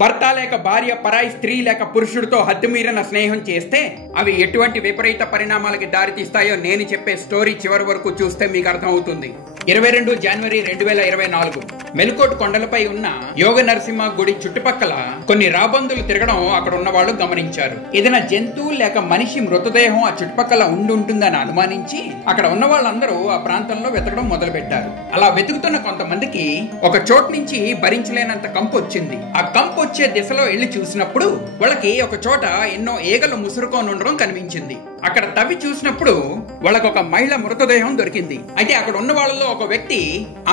భర్త లేక భార్య పరాయి స్త్రీ లేక పురుషుడితో హద్దుమీరిన స్నేహం చేస్తే అవి ఎటువంటి విపరీత పరిణామాలకి దారితీస్తాయో నేను చెప్పే స్టోరీ చివరి వరకు చూస్తే మీకు అర్థం అవుతుంది. 22 జనవరి 2024 మెలుకోట్ కొండలపై ఉన్న యోగ నరసింహ గుడి చుట్టుపక్కల కొన్ని రాబందులు తిరగడం అక్కడ ఉన్న వాళ్ళు గమనించారు. ఏదైనా జంతువు లేక మనిషి మృతదేహం ఆ చుట్టుపక్కల ఉంటుందని అనుమానించి అక్కడ ఉన్న వాళ్ళందరూ ఆ ప్రాంతంలో వెతకడం మొదలు పెట్టారు. అలా వెతుకుతున్న కొంతమందికి ఒక చోటు నుంచి భరించలేనంత కంపు వచ్చింది. ఆ కంపు వచ్చే దిశలో వెళ్లి చూసినప్పుడు వాళ్ళకి ఒక చోట ఎన్నో ఈగలు ముసురుకొని ఉండడం కనిపించింది. అక్కడ తవ్వి చూసినప్పుడు వాళ్ళకు ఒక మహిళ మృతదేహం దొరికింది. అయితే అక్కడ ఉన్న వాళ్ళలో ఒక వ్యక్తి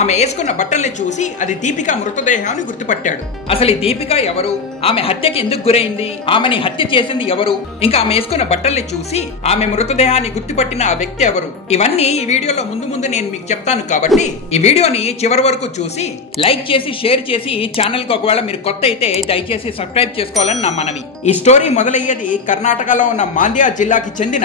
ఆమె వేసుకున్న బట్టల్ని చూసి అది దీపిక మృతదేహాన్ని గుర్తుపట్టాడు. అసలు ఈ దీపిక ఎవరు, ఆమె హత్యకి ఎందుకు గురైంది, ఆమెని హత్య చేసింది ఎవరు, ఇంకా ఆమె వేసుకున్న బట్టల్ని చూసి ఆమె మృతదేహాన్ని గుర్తుపట్టిన ఆ వ్యక్తి ఎవరు, ఇవన్నీ ఈ వీడియోలో ముందు నేను మీకు చెప్తాను. కాబట్టి ఈ వీడియోని చివరి వరకు చూసి లైక్ చేసి షేర్ చేసి ఛానల్ కి ఒకవేళ మీరు కొత్త అయితే దయచేసి సబ్స్క్రైబ్ చేసుకోవాలని నా మనవి. ఈ స్టోరీ మొదలయ్యేది కర్ణాటకలో ఉన్న మాండ్య జిల్లాకి చెందిన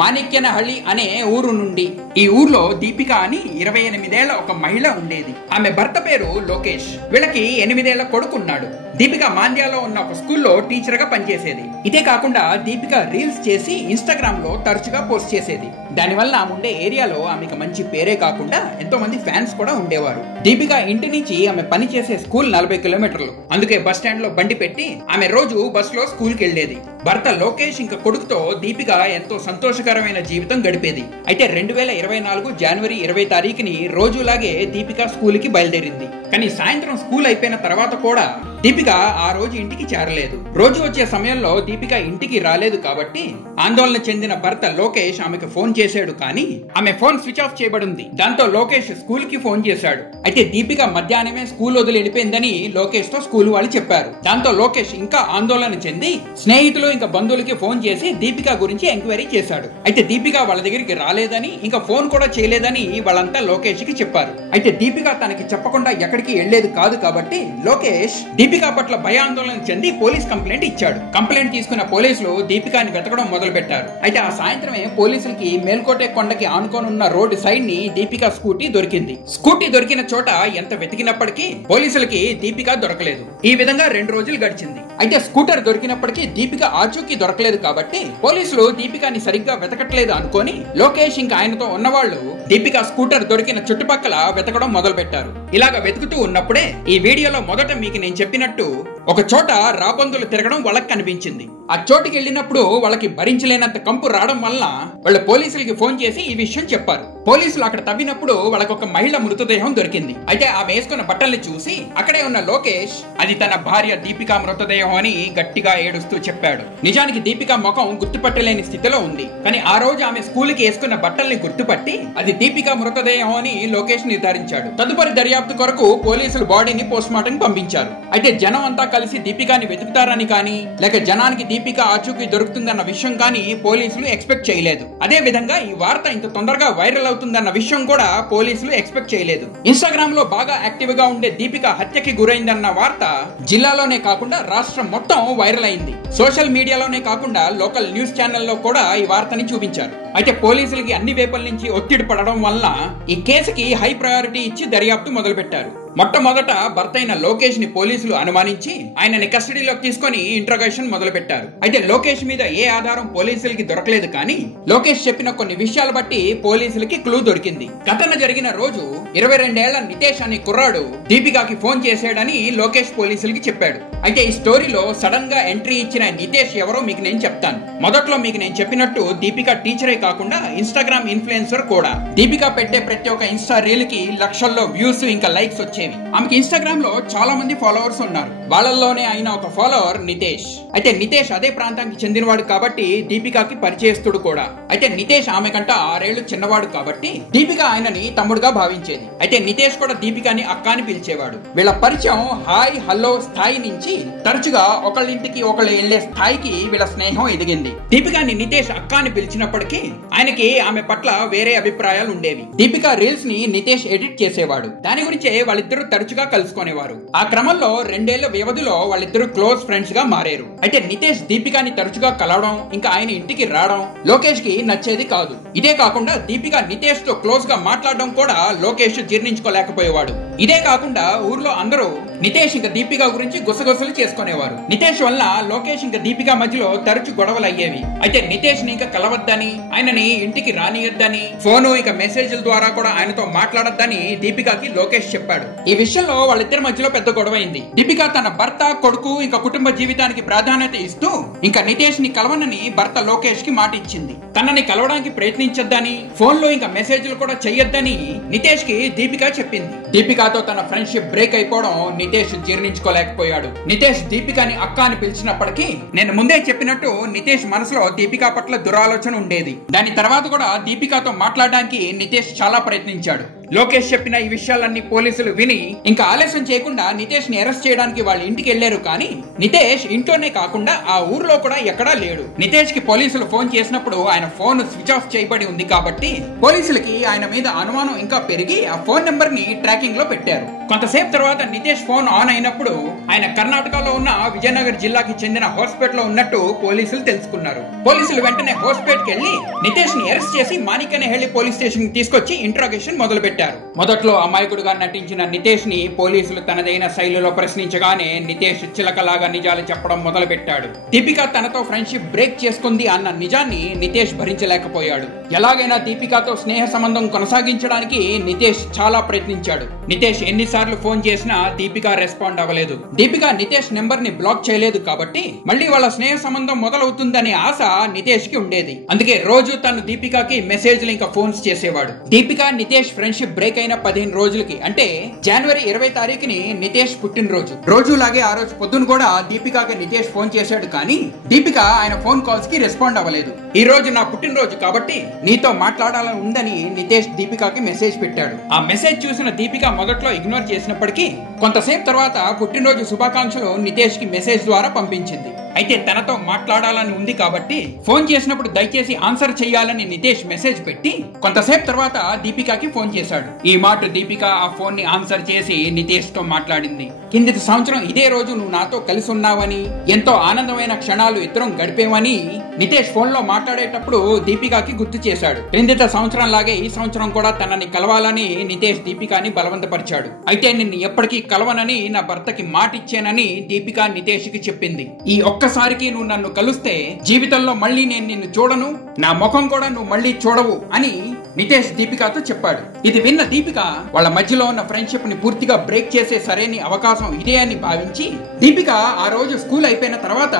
మాణిక్యనహళ్లి అనే ఊరు నుండి. ఈ ఊర్లో దీపిక అని 28 ఏళ్ల ఒక మహిళ ఉండేది. ఆమె భర్త పేరు లోకేష్. వీళ్ళకి 8 ఏళ్ల కొడుకున్నాడు. దీపిక మాండ్యాలో ఉన్న ఒక స్కూల్లో టీచర్ గా పనిచేసేది. ఇదే కాకుండా దీపిక రీల్స్ చేసి ఇన్స్టాగ్రామ్ లో తరచుగా పోస్ట్ చేసేది. దానివల్ల ఆమె ఉండే ఏరియాలో ఆమెకు మంచి పేరే కాకుండా ఎంతో మంది ఫ్యాన్స్ కూడా ఉండేవారు. దీపిక ఇంటి నుంచి ఆమె పని చేసే స్కూల్ 40 కిలోమీటర్లు. అందుకే బస్ స్టాండ్ లో బండి పెట్టి ఆమె రోజు బస్ లో స్కూల్ కి వెళ్లేది. భర్త లోకేష్ ఇంకా కొడుకుతో దీపిక ఎంతో సంతోషకరమైన జీవితం గడిపేది. అయితే 2024 జనవరి 20 తారీఖుని రోజులాగే దీపిక స్కూల్ కి బయలుదేరింది. కానీ సాయంత్రం స్కూల్ అయిపోయిన తర్వాత కూడా దీపిక ఆ రోజు ఇంటికి చేరలేదు. రోజు వచ్చే సమయంలో దీపిక ఇంటికి రాలేదు కాబట్టి ఆందోళన చెందిన భర్త లోకేష్ ఆమెకు ఫోన్ చేశాడు. కానీ ఆమె ఫోన్ స్విచ్ ఆఫ్ చేయబడింది. దాంతో లోకేష్ స్కూల్ కి ఫోన్ చేశాడు. అయితే దీపిక మధ్యాహ్నమే స్కూల్ వదిలి వెళ్ళిపోయిందని లోకేష్ తో స్కూల్ వాళ్ళు చెప్పారు. దాంతో లోకేష్ ఇంకా ఆందోళన చెంది స్నేహితులు ఇంకా బంధువులకి ఫోన్ చేసి దీపిక గురించి ఎంక్వైరీ చేశాడు. అయితే దీపిక వాళ్ళ దగ్గరికి రాలేదని ఇంకా ఫోన్ కూడా చేయలేదని వాళ్ళంతా లోకేష్ కి చెప్పారు. అయితే దీపిక తనకి చెప్పకుండా ఎక్కడికి వెళ్లేదు కాదు కాబట్టి లోకేష్ దీపిక పట్ల భయాందోళన చెంది పోలీస్ కంప్లైంట్ ఇచ్చాడు. కంప్లైంట్ తీసుకున్న పోలీసులు దీపికాని వెతకడం మొదలు పెట్టారు. అయితే ఆ సాయంత్రమే పోలీసులకి మేల్కోటే కొండకి ఆనుకొని ఉన్న రోడ్డు సైడ్ ని దీపిక స్కూటీ దొరికింది. స్కూటీ దొరికిన చోట ఎంత వెతికినప్పటికీ పోలీసులకి దీపిక దొరకలేదు. ఈ విధంగా 2 రోజులు గడిచింది. అయితే స్కూటర్ దొరికినప్పటికీ దీపిక ఆచూకీ దొరకలేదు కాబట్టి పోలీసులు దీపికాని సరిగ్గా వెతకట్లేదు అనుకొని లోకేష్ ఇంకా ఆయనతో ఉన్నవాళ్లు దీపిక స్కూటర్ దొరికిన చుట్టుపక్కల వెతకడం మొదలు పెట్టారు. ఇలాగ వెతుకుతూ ఉన్నప్పుడే ఈ వీడియోలో మొదట మీకు నేను చెప్పినట్టు ఒక చోట రాబందులు తిరగడం వాళ్ళకి కనిపించింది. ఆ చోటుకి వెళ్ళినప్పుడు వాళ్ళకి భరించలేనంత కంపు రావడం వల్ల వాళ్ళు పోలీసులకి ఫోన్ చేసి ఈ విషయం చెప్పారు. పోలీసులు అక్కడ తవ్వినప్పుడు వాళ్ళకి ఒక మహిళ మృతదేహం దొరికింది. అయితే ఆమె వేసుకున్న బట్టల్ని చూసి అక్కడే ఉన్న లోకేష్ అది తన భార్య దీపిక మృతదేహం అని గట్టిగా ఏడుస్తూ చెప్పాడు. నిజానికి దీపిక ముఖం గుర్తుపట్టలేని స్థితిలో ఉంది. కానీ ఆ రోజు ఆమె స్కూల్ కి వేసుకున్న బట్టల్ని గుర్తుపట్టి అది దీపిక మృతదేహం అని లోకేష్ నిర్ధారించాడు. తదుపరి దర్యాప్తు కొరకు పోలీసులు బాడీని పోస్ట్ మార్టం పంపించారు. అయితే జనం అంతా కలిసి దీపికాని వెతుకుతారని కానీ లేక జనానికి దీపిక ఆచూకీ దొరుకుతుందన్న విషయం కానీ పోలీసులు ఎక్స్పెక్ట్ చేయలేదు. అదే విధంగా ఈ వార్త ఇంత తొందరగా వైరల్ అవుతుందన్న విషయం కూడా పోలీసులు ఎక్స్పెక్ట్ చేయలేదు. ఇన్స్టాగ్రామ్ లో బాగా యాక్టివ్ గా ఉండే దీపిక హత్యకి గురైందన్న వార్త జిల్లాలోనే కాకుండా రాష్ట్రం మొత్తం వైరల్ అయింది. సోషల్ మీడియాలోనే కాకుండా లోకల్ న్యూస్ ఛానల్లో కూడా ఈ వార్తని చూపించారు. అయితే పోలీసులకి అన్ని వైపుల నుంచి ఒత్తిడి పడడం వల్ల ఈ కేసుకి హై ప్రయారిటీ ఇచ్చి దర్యాప్తు మొదలు పెట్టారు. మొట్టమొదట భర్త అయిన లోకేష్ ని పోలీసులు అనుమానించి ఆయనని కస్టడీలోకి తీసుకొని ఇంట్రోగేషన్ మొదలు పెట్టారు. అయితే లోకేష్ మీద ఏ ఆధారం పోలీసులకి దొరకలేదు. కానీ లోకేష్ చెప్పిన కొన్ని విషయాలు బట్టి పోలీసులకి క్లూ దొరికింది. ఘటన జరిగిన రోజు 22 ఏళ్ల నితేష్ అనే కుర్రాడు దీపికాకి ఫోన్ చేశాడని లోకేష్ పోలీసులకి చెప్పాడు. అయితే ఈ స్టోరీలో సడన్ గా ఎంట్రీ ఇచ్చిన నితేష్ ఎవరో మీకు నేను చెప్తాను. మొదట్లో మీకు నేను చెప్పినట్టు దీపిక టీచరే కాకుండా ఇన్స్టాగ్రామ్ ఇన్ఫ్లుయెన్సర్ కూడా. దీపిక పెట్టే ప్రతి ఒక్క ఇన్స్టా రీల్ కి లక్షల్లో వ్యూస్ ఇంకా లైక్స్ వచ్చేవి. ఆమెకి ఇన్స్టాగ్రామ్ లో చాలా మంది ఫాలోవర్స్ ఉన్నారు. వాళ్ళల్లోనే అయిన ఒక ఫాలోవర్ నితేష్. అయితే నితేష్ అదే ప్రాంతానికి చెందినవాడు కాబట్టి దీపికకి పరిచయస్తుడు కూడా. అయితే నితేష్ ఆమె కంట 6 ఏళ్లు చిన్నవాడు కాబట్టి దీపిక ఆయనని తమ్ముడుగా భావించేది. అయితే నితేష్ కూడా దీపికని అక్క అని పిలిచేవాడు. వీళ్ళ పరిచయం హాయ్ హలో స్థాయి నుంచి తరచుగా ఒకళ్ళింటికి ఒకళ్ళు వెళ్లే స్థాయికి వీళ్ళ స్నేహం ఎదిగింది. దీపికాని నితేష్ అక్క అని పిలిచినప్పటికీ ఆయనకి ఆమె పట్ల వేరే అభిప్రాయాలు ఉండేవి. దీపిక రీల్స్ ని నితేష్ ఎడిట్ చేసేవాడు. దాని గురించే వాళ్ళిద్దరూ తరచుగా కలుసుకునేవారు. ఆ క్రమంలో 2 ఏళ్ల వ్యవధిలో వాళ్ళిద్దరూ క్లోజ్ ఫ్రెండ్స్ గా మారారు. అయితే నితేష్ దీపికాని తరచుగా కలవడం ఇంకా ఆయన ఇంటికి రావడం లోకేష్ కి నచ్చేది కాదు. ఇదే కాకుండా దీపిక నితేష్ తో క్లోజ్ గా మాట్లాడడం కూడా లోకేష్ జీర్ణించుకోలేకపోయేవాడు. ఇదే కాకుండా ఊర్లో అందరూ నితేష్ ఇంకా దీపిక గురించి గుసగుసలు చేసుకునేవారు. నితేష్ వల్ల లోకేష్ ఇంకా దీపిక మధ్యలో తరచు గొడవలు అయ్యేవి. అయితే నితేష్ ని ఇంకా కలవద్దని, ఆయనని ఇంటికి రానియొద్దని, ఫోను ఇక మెసేజ్ల ద్వారా కూడా ఆయనతో మాట్లాడొద్దని దీపికకి లోకేష్ చెప్పాడు. ఈ విషయంలో వాళ్ళిద్దరి మధ్యలో పెద్ద గొడవ అయింది. దీపిక తన భర్త, కొడుకు ఇంకా కుటుంబ జీవితానికి ప్రాధాన్యత ఇస్తూ ఇంకా నితేష్ ని కలవనని భర్త లోకేష్ కి మాట ఇచ్చింది. తనని కలవడానికి ప్రయత్నించొద్దని, ఫోన్ లో ఇంకా మెసేజ్లు కూడా చెయ్యొద్దని నితేష్ కి దీపిక చెప్పింది. దీపికతో తన ఫ్రెండ్షిప్ బ్రేక్ అయిపోవడం నితేష్ జీర్ణించుకోలేకపోయాడు. నితేష్ దీపికని అక్క అని పిలిచినప్పటికీ నేను ముందే చెప్పినట్టు నితేష్ మనసులో దీపిక పట్ల దురాలోచన ఉండేది. దాని తర్వాత కూడా దీపికతో మాట్లాడడానికి నితేష్ చాలా ప్రయత్నించాడు. లోకేష్ చెప్పిన ఈ విషయాలన్నీ పోలీసులు విని ఇంకా ఆలస్యం చేయకుండా నితేష్ ని అరెస్ట్ చేయడానికి వాళ్ళ ఇంటికి వెళ్లారు. కానీ నితేష్ ఇంట్లోనే కాకుండా ఆ ఊర్లో కూడా ఎక్కడా లేడు. నితేష్ కి పోలీసులు ఫోన్ చేసినప్పుడు ఆయన ఫోన్ స్విచ్ ఆఫ్ చేయబడి ఉంది కాబట్టి పోలీసులకి ఆయన మీద అనుమానం ఇంకా పెరిగి ఆ ఫోన్ నెంబర్ ని ట్రాకింగ్ లో పెట్టారు. కొంతసేపు తర్వాత నితేష్ ఫోన్ ఆన్ అయినప్పుడు ఆయన కర్ణాటకలో ఉన్న విజయనగర్ జిల్లాకి చెందిన హాస్పిటల్ లో ఉన్నట్టు పోలీసులు తెలుసుకున్నారు. పోలీసులు వెంటనే హాస్పిటల్ కి వెళ్లి నితేష్ ని అరెస్ట్ చేసి మాణిక్యనహళ్లి పోలీస్ స్టేషన్ కి తీసుకొచ్చి ఇంట్రాగేషన్ మొదలు పెట్టారు. మొదట్లో అమాయకుడుగా నటించిన నితేష్ ని పోలీసులు తనదైన శైలిలో ప్రశ్నించగానే నితేష్ చిలకలాగా నిజాలు చెప్పడం మొదలు పెట్టాడు. దీపిక తనతో ఫ్రెండ్షిప్ బ్రేక్ చేసుకుంది అన్న నిజాన్ని నితేష్ భరించలేకపోయాడు. ఎలాగైనా దీపికతో స్నేహ సంబంధం కొనసాగించడానికి నితేష్ చాలా ప్రయత్నించాడు. నితేష్ ఎన్నిసార్లు ఫోన్ చేసినా దీపిక రెస్పాండ్ అవ్వలేదు. దీపిక నితేష్ నెంబర్ ని బ్లాక్ చేయలేదు కాబట్టి మళ్ళీ వాళ్ళ స్నేహ సంబంధం మొదలవుతుందనే ఆశ నితేష్ కి ఉండేది. అందుకే రోజు తను దీపికకి మెసేజ్లు ఇంకా ఫోన్స్ చేసేవాడు. దీపిక నితేష్ ఫ్రెండ్షిప్ బ్రేక్ అయిన 15 రోజులకి అంటే జనవరి 20 తారీఖుని నితేష్ పుట్టినరోజు. రోజులాగే ఆ రోజు పొద్దున కూడా దీపికకి నితేష్ ఫోన్ చేశాడు. కానీ దీపిక ఆయన ఫోన్ కాల్స్ కి రెస్పాండ్ అవ్వలేదు. ఈ రోజు నా పుట్టినరోజు కాబట్టి నీతో మాట్లాడాలని ఉందని నితేష్ దీపికకి మెసేజ్ పెట్టాడు. ఆ మెసేజ్ చూసిన దీపిక మొదట్లో ఇగ్నోర్ చేసినప్పటికీ కొంతసేపు తర్వాత పుట్టినరోజు శుభాకాంక్షలు నితేష్ కి మెసేజ్ ద్వారా పంపించింది. అయితే తనతో మాట్లాడాలని ఉంది కాబట్టి ఫోన్ చేసినప్పుడు దయచేసి ఆన్సర్ చేయాలని నితేష్ మెసేజ్ పెట్టి కొంతసేపు తర్వాత దీపికకి ఫోన్ చేశాడు. ఈ మాట దీపిక ఆ ఫోన్ ని ఆన్సర్ చేసి నితేష్ తో మాట్లాడింది. కిందటి సంవత్సరం ఇదే రోజు నువ్వు నాతో కలిసి ఉన్నావని, ఎంతో ఆనందమైన క్షణాలు ఇద్దరం గడిపేవని నితేష్ ఫోన్ లో మాట్లాడేటప్పుడు దీపికకి గుర్తు చేశాడు. క్రిందటి సంవత్సరం లాగే ఈ సంవత్సరం కూడా తనని కలవాలని నితేష్ దీపికని బలవంతపరిచాడు. అయితే నిన్ను ఎప్పటికీ కలవనని నా భర్తకి మాట ఇచ్చానని దీపిక నితేష్ కి చెప్పింది. ఈ ఒక్కసారికి నువ్వు నన్ను కలిస్తే జీవితంలో మళ్ళీ నేను నిన్ను చూడను, నా ముఖం కూడా నువ్వు మళ్ళీ చూడవు అని నితేష్ దీపికతో చెప్పాడు. ఇది విన్న దీపిక వాళ్ళ మధ్యలో ఉన్న ఫ్రెండ్షిప్ ని పూర్తిగా బ్రేక్ చేసే సరైన అవకాశం ఇదే అని భావించి దీపిక ఆ రోజు స్కూల్ అయిపోయిన తర్వాత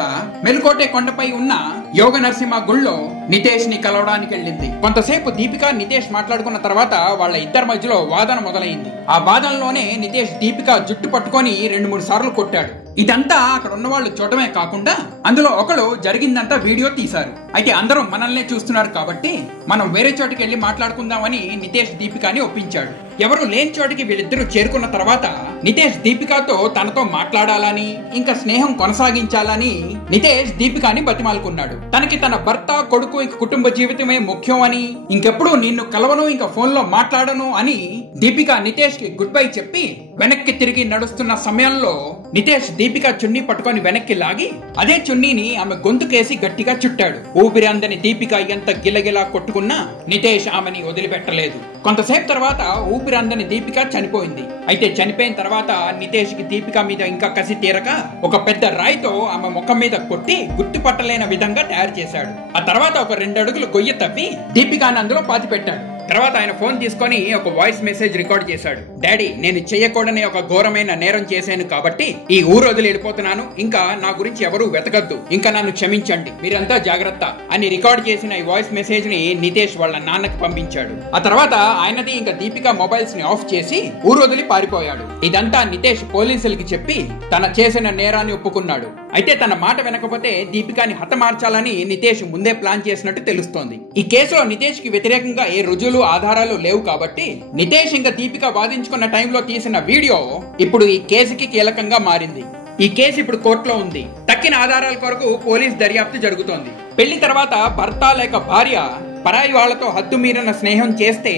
మెలుకోటే కొండపై ఉన్న యోగ నరసింహ గుళ్ళో నితేష్ ని కలవడానికి వెళ్ళింది. కొంతసేపు దీపిక నితేష్ మాట్లాడుకున్న తర్వాత వాళ్ళ ఇద్దరి మధ్యలో వాదన మొదలైంది. ఆ వాదనలోనే నితేష్ దీపిక జుట్టు పట్టుకొని 2-3 సార్లు కొట్టాడు. ఇదంతా అక్కడ ఉన్న వాళ్ళు చూడటమే కాకుండా అందులో ఒకడు జరిగిందంతా వీడియో తీశారు. అయితే అందరూ మనల్నే చూస్తున్నారు కాబట్టి మనం వేరే చోటికి వెళ్లి మాట్లాడుకుందామని నితేష్ దీపికని ఒప్పించాడు. ఎవరు లేని చోటికి వీళ్ళిద్దరూ చేరుకున్న తర్వాత నితేష్ దీపికతో తనతో మాట్లాడాలని ఇంకా స్నేహం కొనసాగించాలని నితేష్ దీపికని బతిమాలుకున్నాడు. తనకి తన భర్త, కొడుకు ఇంక కుటుంబ జీవితమే ముఖ్యం అని, ఇంకెప్పుడు నిన్ను కలవను, ఇంకా ఫోన్ లో మాట్లాడను అని దీపిక నితేష్ కి గుడ్ బై చెప్పి వెనక్కి తిరిగి నడుస్తున్న సమయంలో నితేష్ దీపిక చున్నీ పట్టుకొని వెనక్కి లాగి అదే చున్నీని ఆమె గొంతుకేసి గట్టిగా చుట్టాడు. ఊపిరి అందని దీపిక ఎంత గిలగిలా కొట్టుకున్నా నితేష్ ఆమెని వదిలిపెట్టలేదు. కొంతసేపు తర్వాత ఊపిరి అందని దీపిక చనిపోయింది. అయితే చనిపోయిన తర్వాత నితేష్ కి దీపిక మీద ఇంకా కసి తీరక ఒక పెద్ద రాయితో ఆమె ముఖం మీద కొట్టి గుర్తుపట్టలేని విధంగా తయారు చేశాడు. ఆ తర్వాత ఒక 2 అడుగులు గొయ్య తవ్వి దీపికాని అందులో పాతి పెట్టాడు. తర్వాత ఆయన ఫోన్ తీసుకొని ఒక వాయిస్ మెసేజ్ రికార్డ్ చేశాడు. డాడీ, నేను చేయకూడని ఒక ఘోరమైన నేరం చేశాను కాబట్టి ఈ ఊరు వదిలి వెళ్ళిపోతున్నాను. ఇంకా నా గురించి ఎవరు వెతకద్దు, ఇంకా నన్ను క్షమించండి, మీరంతా జాగ్రత్త అని రికార్డ్ చేసిన ఈ వాయిస్ మెసేజ్ ని నితేష్ వాళ్ళ నాన్నకి పంపించాడు. ఆ తర్వాత ఆయనది ఇంకా దీపిక మొబైల్స్ ని ఆఫ్ చేసి ఊరు వదిలి పారిపోయాడు. ఇదంతా నితేష్ పోలీసులకి చెప్పి తన చేసిన నేరాన్ని ఒప్పుకున్నాడు. అయితే తన మాట వినకపోతే దీపికాని హతమార్చాలని నితేష్ ముందే ప్లాన్ చేసినట్టు తెలుస్తోంది. ఈ కేసులో నితేష్ కి వ్యతిరేకంగా ఏ రుజువులు, ఆధారాలు లేవు కాబట్టి నితేష్ ఇంకా దీపిక వాదించుకున్న టైంలో తీసిన వీడియో ఇప్పుడు ఈ కేసుకి కీలకంగా మారింది. ఈ కేసు ఇప్పుడు కోర్టులో ఉంది. తక్కిన ఆధారాల కొరకు పోలీస్ దర్యాప్తు జరుగుతోంది. పెళ్లి తర్వాత భర్త లేక భార్య పరాయి వాళ్లతో హద్దు మీరిన స్నేహం చేస్తే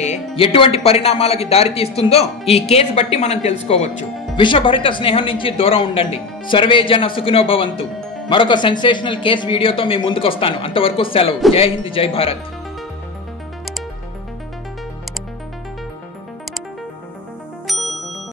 ఎటువంటి పరిణామాలకి దారి తీస్తుందో ఈ కేసు బట్టి మనం తెలుసుకోవచ్చు. విషభరిత స్నేహం నుంచి దూరం ఉండండి. సర్వే జన సుఖినో భవంతు. మరొక సెన్సేషనల్ కేసు వీడియోతో మీ ముందుకు వస్తాను. అంతవరకు సెలవు. జై హింద్, జై భారత్.